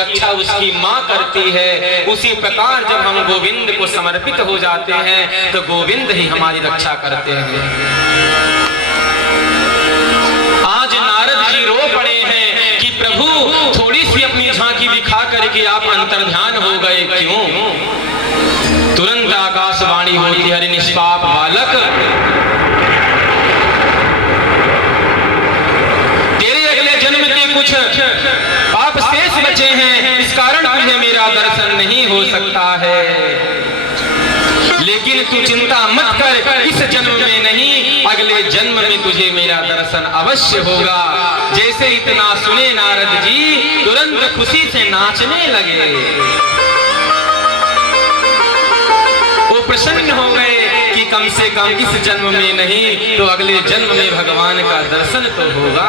रक्षा उसकी माँ करती है, उसी प्रकार जब हम गोविंद को समर्पित हो जाते हैं तो गोविंद ही हमारी रक्षा करते हैं। आज नारद जी रो पड़े हैं कि प्रभु थोड़ी सी अपनी झांकी दिखा करके आप अंतर्ध्यान हो गए क्यों? तुरंत आकाशवाणी होती है, निष्पाप बालक, तेरे अगले जन्म के कुछ पाप शेष बचे हैं, इस कारण तुझे मेरा दर्शन नहीं हो सकता है। लेकिन तू चिंता मत कर, इस जन्म में नहीं अगले जन्म में तुझे मेरा दर्शन अवश्य होगा। जैसे इतना सुने नारद जी तुरंत खुशी से नाचने लगे। वो प्रसन्न हो गए कि कम से कम इस जन्म में नहीं तो अगले जन्म में भगवान का दर्शन तो होगा।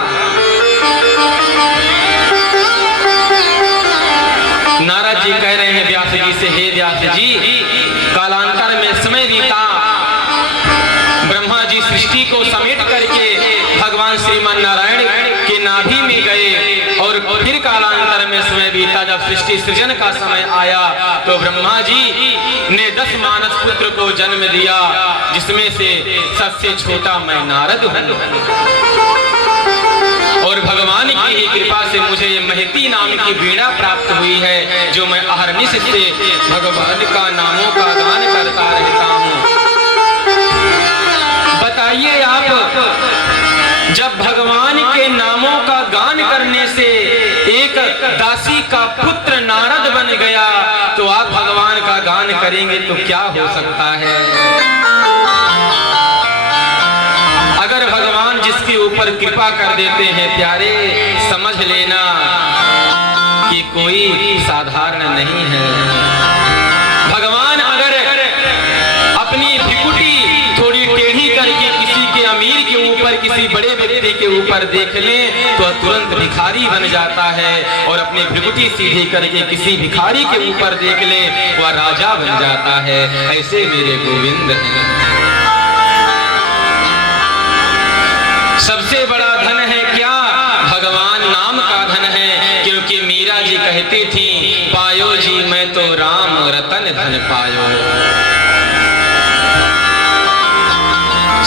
नारद जी कह रहे हैं व्यास जी से, हे व्यास जी, कालांतर में समय बीता, ब्रह्मा जी सृष्टि को समेट करके भगवान श्रीमान नारायण के नाभि में गए और फिर कालांतर में समय बीता। जब सृष्टि सृजन का समय आया तो ब्रह्मा जी ने 10 मानस पुत्र को जन्म दिया, जिसमें से सबसे छोटा मैं नारद हूँ। और भगवान की ही कृपा से मुझे महती नाम की वीणा प्राप्त हुई है, जो मैं अहरनिश से भगवान का नामों का गान करता रहता हूँ। बताइए आप, जब भगवान के नामों का गान करने से एक दासी का पुत्र नारद बन गया तो आप भगवान का गान करेंगे तो क्या हो सकता है? अगर भगवान जिसके ऊपर कृपा कर देते हैं प्यारे, समझ लेना कि कोई साधारण नहीं है। भगवान अगर अपनी भ्रिकुटी थोड़ी टेढ़ी करके किसी के अमीर के ऊपर, किसी बड़े व्यक्ति के ऊपर देख लें तो तुरंत भिखारी बन जाता है, और अपनी भ्रिकुटी सीधी करके किसी भिखारी के ऊपर देख लें वह राजा बन जाता है। ऐसे मेरे गोविंद हैं। सबसे बड़ा धन है क्या? भगवान नाम का धन है, क्योंकि मीरा जी कहती थी, पायो जी मैं तो राम रतन धन पायो।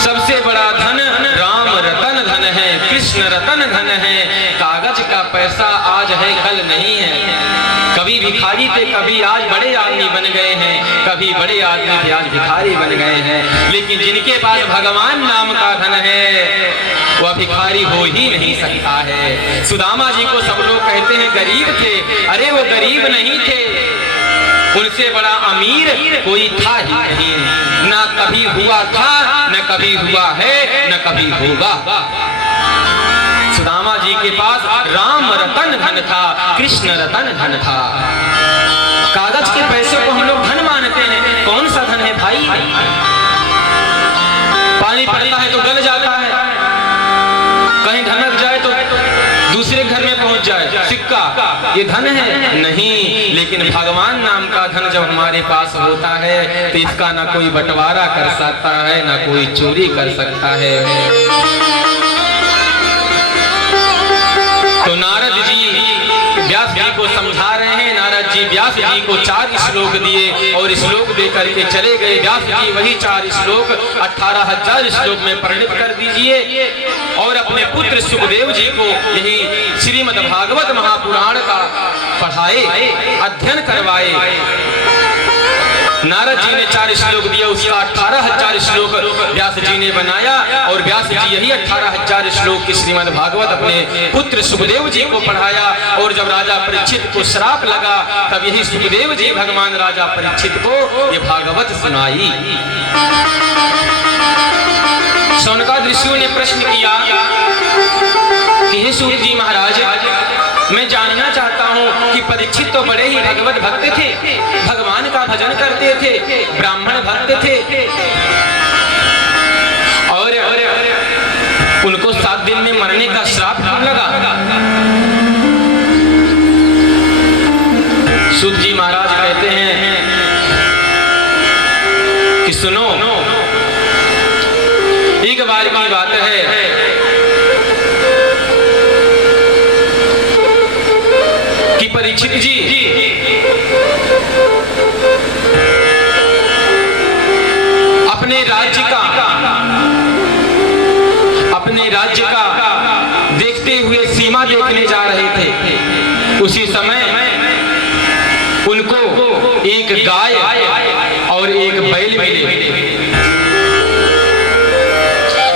सबसे बड़ा धन राम रतन धन है, कृष्ण रतन धन है। कागज का पैसा आज है कल नहीं है। कभी भिखारी थे, कभी आज बड़े आदमी बन गए हैं, कभी बड़े आदमी थे आज भिखारी बन गए हैं। लेकिन जिनके पास भगवान नाम का धन है वह भिखारी हो ही नहीं सकता है। सुदामा जी को सब लोग कहते हैं गरीब थे, अरे वो गरीब नहीं थे, उनसे बड़ा अमीर कोई था ही नहीं। ना कभी हुआ था, न कभी हुआ है, न कभी होगा। सुदामा जी के पास राम रतन धन था, कृष्ण रतन धन था। कागज के पैसे को हम लोग धन मानते हैं, कौन सा धन है भाई? पानी पड़ता है तो गल जाता है, कहीं ढनक जाए तो दूसरे घर में पहुंच जाए, सिक्का, ये धन है? नहीं। लेकिन भगवान नाम का धन जब हमारे पास होता है तो इसका ना कोई बंटवारा कर सकता है, ना कोई चोरी कर सकता है। तो नारद जी व्यास जी को समझा रहे हैं। नारद जी व्यास जी को 4 श्लोक दिए और श्लोक दे करके चले गए। व्यास जी वही 4 श्लोक 18,000 श्लोक में परिणित कर दीजिए और अपने पुत्र सुखदेव जी को यही श्रीमद् भागवत महापुराण का पढ़ाए, अध्ययन करवाए। नारद जी ने 4 श्लोक दिया, उसका 18,000 श्लोक व्यास जी ने बनाया और व्यास जी यही 18,000 श्लोक की श्रीमद् भागवत अपने पुत्र सुखदेव जी को पढ़ाया। और जब राजा परीक्षित को श्राप लगा तब यही सुखदेव जी भगवान राजा परीक्षित को ये भागवत सुनाई। शौनकादि ऋषियों ने प्रश्न किया कि हे सूत जी महाराज, मैं जानना चाहता हूँ कि परीक्षित तो बड़े ही भगवत भक्त थे, भगवान का भजन करते थे, ब्राह्मण भक्त थे, और उनको 7 दिन में मरने का श्राप क्यों लगा? सूत जी महाराज कहते हैं कि सुनो, एक बार की बात है, परीक्षित जी अपने राज्य का देखते हुए सीमा देखने जा रहे थे। उसी समय उनको एक गाय और एक बैल मिले।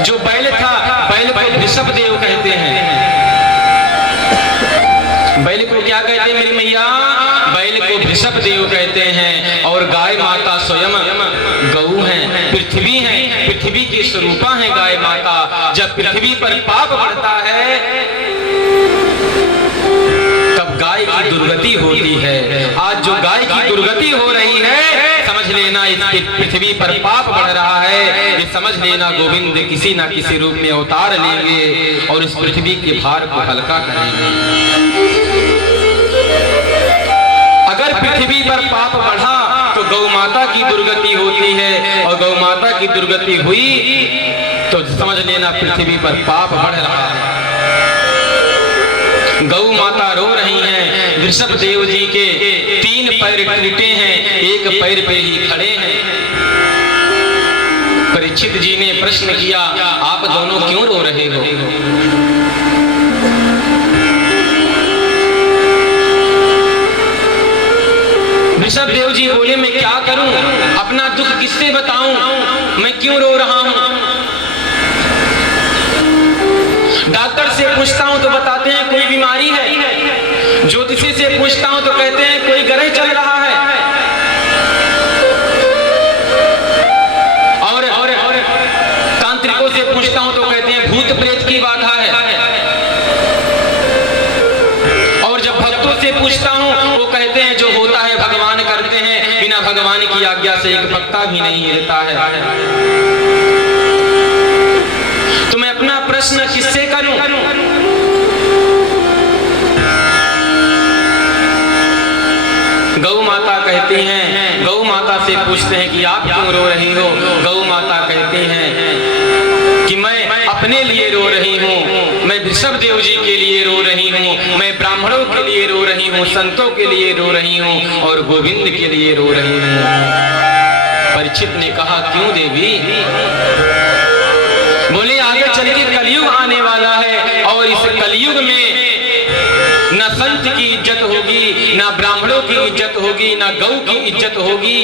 जो बैल था, बैल को वृषभदेव कहते हैं। बैल को क्या कहते हैं मेरी मैया? बैल को वृषभदेव कहते हैं। और गाय माता स्वयं गऊ हैं, पृथ्वी हैं, पृथ्वी की स्वरूपा है गाय माता। जब पृथ्वी पर पाप बढ़ता है तब गाय की दुर्गति होती है। आज जो गाय की दुर्गति हो रही है, समझ लेना इस पृथ्वी पर पाप बढ़ रहा है। ये समझ लेना गोविंद किसी न किसी रूप में अवतार लेंगे और इस पृथ्वी के भार को हल्का करेंगे। अगर पृथ्वी पर पाप बढ़ा तो गौ माता की दुर्गति होती है, और गौ माता की दुर्गति हुई तो समझ लेना पृथ्वी पर पाप बढ़ रहा है। गौ माता रो रही हैं। वृषभदेव जी के 3 पैर टूटे हैं, एक पैर पे ही खड़े हैं। परीक्षित जी ने प्रश्न किया, आप दोनों क्यों रो रहे हो? वृषभदेव जी बोले, मैं क्या करूं, अपना दुख किससे बताऊं, मैं क्यों रो रहा हूं? डॉक्टर से पूछता हूं तो बताते हैं कोई बीमारी है। ज्योतिषी से पूछता हूं तो कहते हैं कोई ग्रह चल रहा है। और तांत्रिकों से पूछता हूं तो कहते हैं भूत प्रेत की बाधा है। और जब भक्तों से पूछता हूं वो कहते हैं जो होता है भगवान करते हैं, बिना भगवान की आज्ञा से एक पत्ता भी नहीं हिलता है। तो मैं अपना प्रश्न किससे करूं? गौ माता कहती हैं, गौ माता से पूछते हैं कि आप क्यों रो रही हो? गौ माता कहती हैं कि मैं अपने लिए रो रही हूँ, मैं वृषभदेव जी के लिए रो रही हूँ, मैं ब्राह्मणों के लिए रो रही हूँ, संतों के लिए रो रही हूँ और गोविंद के लिए रो रही हूँ। परीक्षित ने कहा, क्यों देवी? बोले, आगे चल के कलयुग आने वाला है और इस कलयुग में न संत की इज्जत होगी, न ब्राह्मणों की इज्जत होगी, न गौ की इज्जत होगी।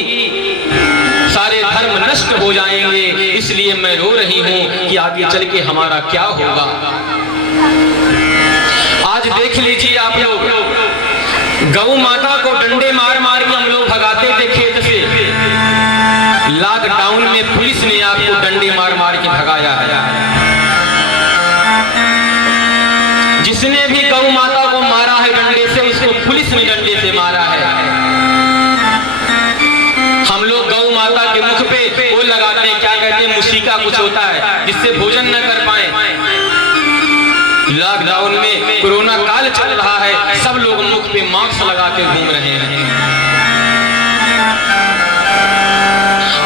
सारे धर्म नष्ट हो जाएंगे, इसलिए मैं रो रही हूं कि आगे चल के हमारा क्या होगा। आज देख लीजिए आप लोग, गौ माता को डंडे मार मार के हम लोग भगाते थे खेत से। लॉकडाउन में पुलिस ने आपको डंडे मार मार के भगाया है। जिसने भी गौ माता को मारा है डंडे से, उसको पुलिस ने डंडे से मारा है। हम लोग गौ माता के मुख पे वो लगाते हैं, क्या कहते हैं, मुसीका कुछ होता है जिससे भोजन न कर पाए। लॉकडाउन में कोरोना काल चल रहा है, सब लोग मुख पे मास्क लगा के घूम रहे हैं।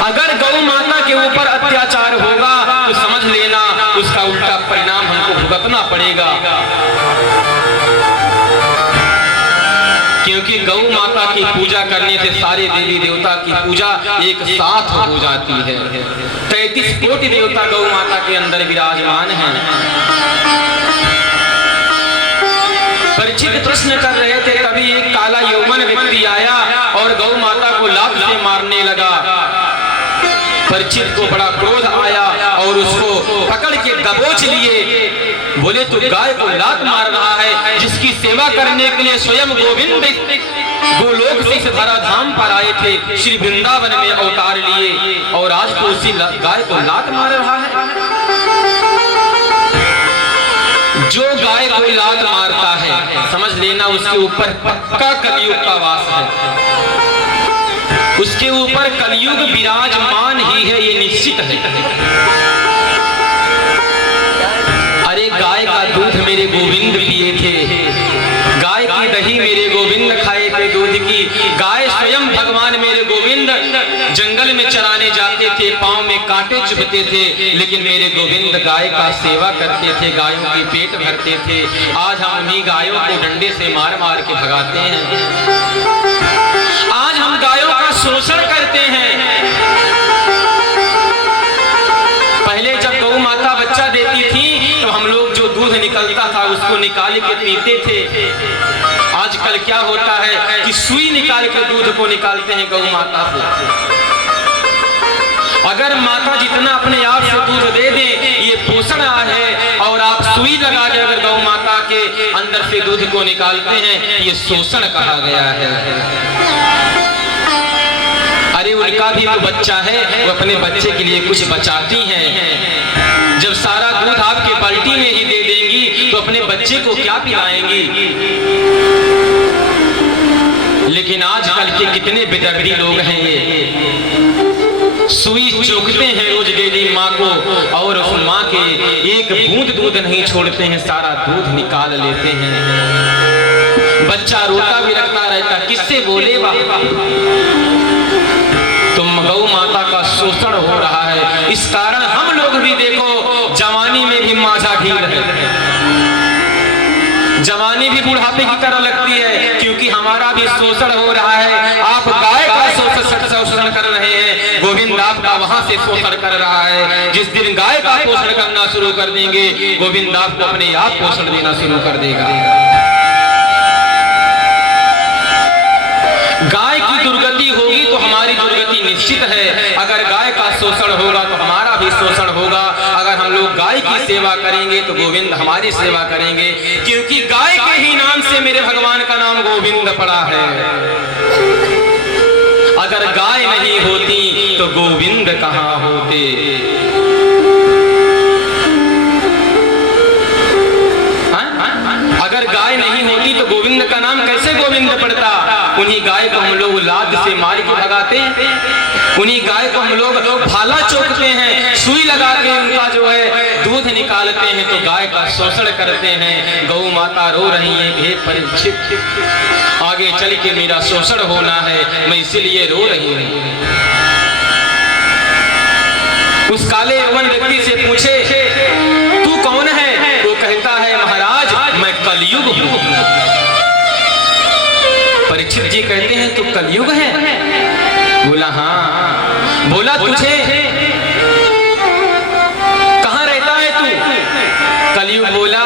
अगर गौ माता के ऊपर अत्याचार होगा तो समझ लेना उसका उल्टा परिणाम हमको भुगतना पड़ेगा। क्योंकि गौ माता की पूजा करने से सारे देवी देवता की पूजा एक साथ हो जाती है। 33 कोटि देवता गौ माता के अंदर विराजमान हैं। परीक्षित प्रश्न कर रहे थे, तभी एक काला यौवन व्यक्ति आया और गौ माता को लात से मारने लगा। परीक्षित को बड़ा क्रोध आया और उसको पकड़ के दबोच लिए। बोले, तू गाय को लात मार रहा है, जिसकी सेवा करने के लिए स्वयं गोविंद गोलोक से इस धराधाम पर आए थे, श्री वृंदावन में अवतार लिए, और आज तो उसी गाय को लात मार रहा है। जो गाय को लात मारता है, समझ लेना उसके ऊपर पक्का कलयुग का वास है, उसके ऊपर कलयुग विराजमान ही है, ये निश्चित है। अरे गाय का दूध मेरे गोविंद पिए थे, गाय की दही मेरे गोविंद खाए थे दूध की। गाय स्वयं भगवान मेरे गोविंद जंगल में चराने जाते थे, थे, पाँव में कांटे चुभते थे, लेकिन मेरे गोविंद गाय का सेवा करते थे, गायों की पेट भरते थे। आज हम उन्हीं गायों को डंडे से मार मार के भगाते हैं। आज हम गायों का शोषण करते हैं। पहले जब गौ माता बच्चा देती थी तो हम लोग जो दूध निकलता था उसको निकाल के पीते थे। आजकल क्या होता है कि सुई निकाल के दूध को निकालते हैं गौ माता से। अगर माता जितना अपने आप से दूध दे दे ये पोषण है, और आप सुई लगा के अगर गौ माता के अंदर से दूध को निकालते हैं, ये शोषण कहा गया है। अरे उनका भी तो बच्चा है, वो अपने बच्चे के लिए कुछ बचाती हैं। जब सारा दूध आपके बाल्टी में ही दे देंगी तो अपने बच्चे को क्या पिलाएंगी। लेकिन आजकल के कितने बेदर्दी लोग हैं, ये सुई चोकते हैं रोज डेली माँ को, और उस माँ के एक बूंद दूध नहीं छोड़ते हैं, सारा दूध निकाल लेते हैं। बच्चा रोता भी लगता रहता, किससे बोले बाबा। तो गौ माता का शोषण हो रहा है। इस कारण हम लोग भी देखो जवानी में भी माझा ढील है, जवानी भी बुढ़ापे की तरह लगती है, क्योंकि हमारा भी शोषण हो रहा है। आप गाय का शोषण कर रहे हैं, गोविंद आपका वहां से शोषण कर रहा है। जिस दिन गाय का पोषण करना शुरू कर देंगे, गोविंद आपको अपने आप पोषण देना शुरू कर देगा। गाय की दुर्गति होगी तो हमारी दुर्गति निश्चित है। अगर गाय का शोषण होगा तो हमारा भी शोषण होगा। अगर हम लोग गाय की सेवा करेंगे तो गोविंद हमारी सेवा करेंगे, क्योंकि गाय के ही नाम से मेरे भगवान का नाम गोविंद पड़ा है। अगर गाय नहीं होती तो गोविंद कहाँ होते। अगर गाय नहीं होती तो गोविंद का नाम कैसे गोविंद पड़ता। उन्हीं गाय को हम लोग लाद से मार के भगाते हैं, उन्हीं गाय को हम लोग भाला चोकते हैं, सुई लगा के उनका जो है दूध निकालते हैं, तो गाय का शोषण करते हैं। गौ माता रो रही है, हे परीक्षित आगे चल के मेरा शोषण होना है, मैं इसीलिए रो रही हूँ। उस काले यौवन व्यक्ति से पूछे तू कौन है। वो कहता है महाराज मैं कलयुग हूँ। परीक्षित जी कहते हैं तू कलयुग है। बोला हाँ। बोला तुझे कहाँ रहता है तू। कलयुग बोला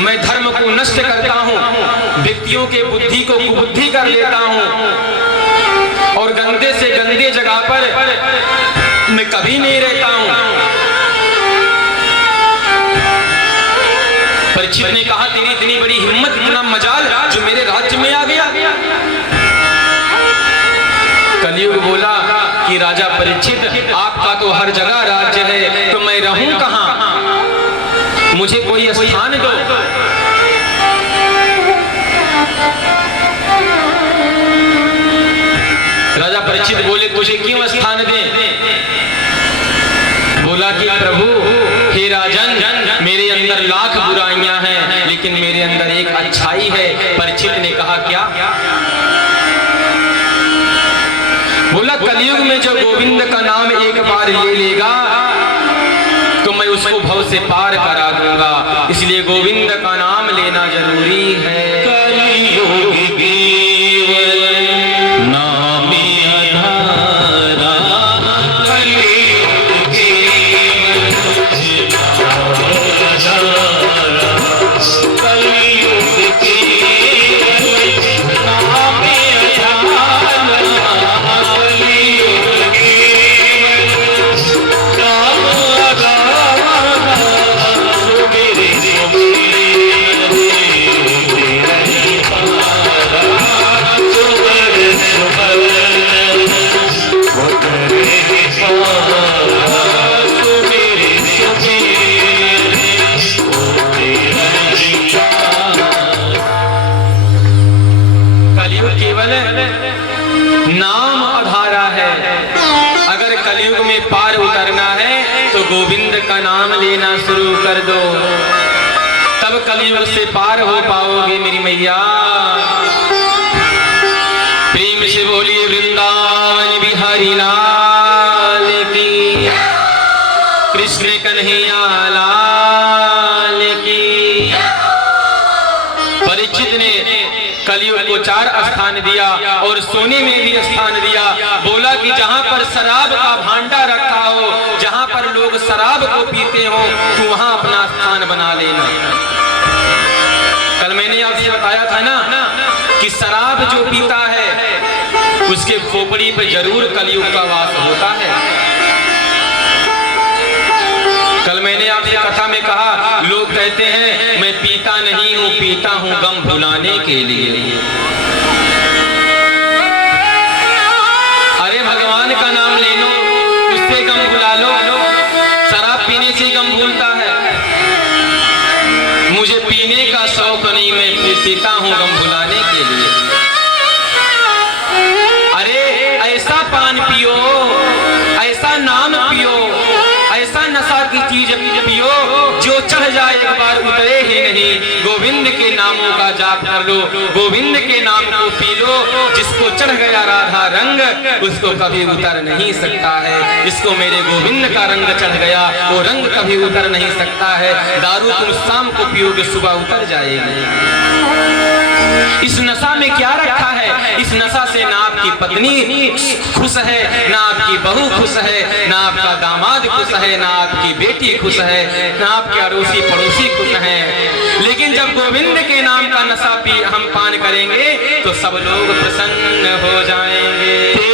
मैं धर्म को नष्ट करता हूँ, व्यक्तियों के बुद्धि को कुबुद्धि कर लेता हूँ, और गंदे से गंदे जगह पर मैं कभी नहीं रहता हूँ। परीक्षित ने कहा तेरी इतनी बड़ी हिम्मत, इतना मजाल जो मेरे राज्य में आ गया। कलयुग बोला कि राजा परीक्षित आपका तो हर जगह राज्य है, तो मैं रहूं कहां, मुझे कोई स्थान दो। राजा परीक्षित बोले तुझे क्यों स्थान दे। बोला कि प्रभु हे राजन मेरे अंदर लाख बुराइयां हैं, लेकिन मेरे अंदर एक अच्छाई है। परीक्षित ने कहा क्या। बोला कलयुग में जो गोविंद का नाम एक बार ले लेगा तो मैं उसको भव से पार करा दूंगा, इसलिए गोविंद का नाम लेना जरूरी है। कलयुग नाम आधारा है। अगर कलयुग में पार उतरना है तो गोविंद का नाम लेना शुरू कर दो, तब कलयुग से पार हो पाओगे मेरी मैया। प्रेम से बोलिए वृंदावन बिहारी लाल चार स्थान दिया और सोने में भी स्थान दिया। बोला कि जहां पर शराब का भांडा रखा हो, जहां पर लोग शराब को पीते हो, तू वहां अपना स्थान बना लेना। कल मैंने आपसे बताया था ना कि शराब जो पीता है उसके खोपड़ी पे जरूर कलयुग का वास होता है। कल मैंने आपसे कथा में कहा, लोग कहते हैं मैं पीता नहीं हूं, पीता हूं गम भुलाने के लिए। अरे भगवान का नाम ले लो, उससे गम भुला लो। शराब पीने से गम भूलता है। मुझे पीने का शौक नहीं, मैं पीता हूं गम भुलाने के लिए। अरे ऐसा पान पियो, ऐसा नाम पियो, ऐसा नशा की चीज पियो जो चढ़ जाए एक बार उतरे ही नहीं। गोविंद के नामों का जाप कर लो, गोविंद के नाम को पी लो। जिसको चढ़ गया राधा रंग उसको कभी उतर नहीं सकता है। जिसको मेरे गोविंद का रंग चढ़ गया वो रंग कभी उतर नहीं सकता है। दारू तुम शाम को पियोगे, सुबह उतर जाएगी। इस नशा में क्या रखा है? इस नशा से ना आपकी पत्नी खुश है, ना आपकी बहू खुश है, ना आपका दामाद खुश है, ना आपकी बेटी खुश है, ना आपके अड़ोसी पड़ोसी खुश हैं। लेकिन जब गोविंद के नाम का नशा हम पान करेंगे तो सब लोग प्रसन्न हो जाएंगे।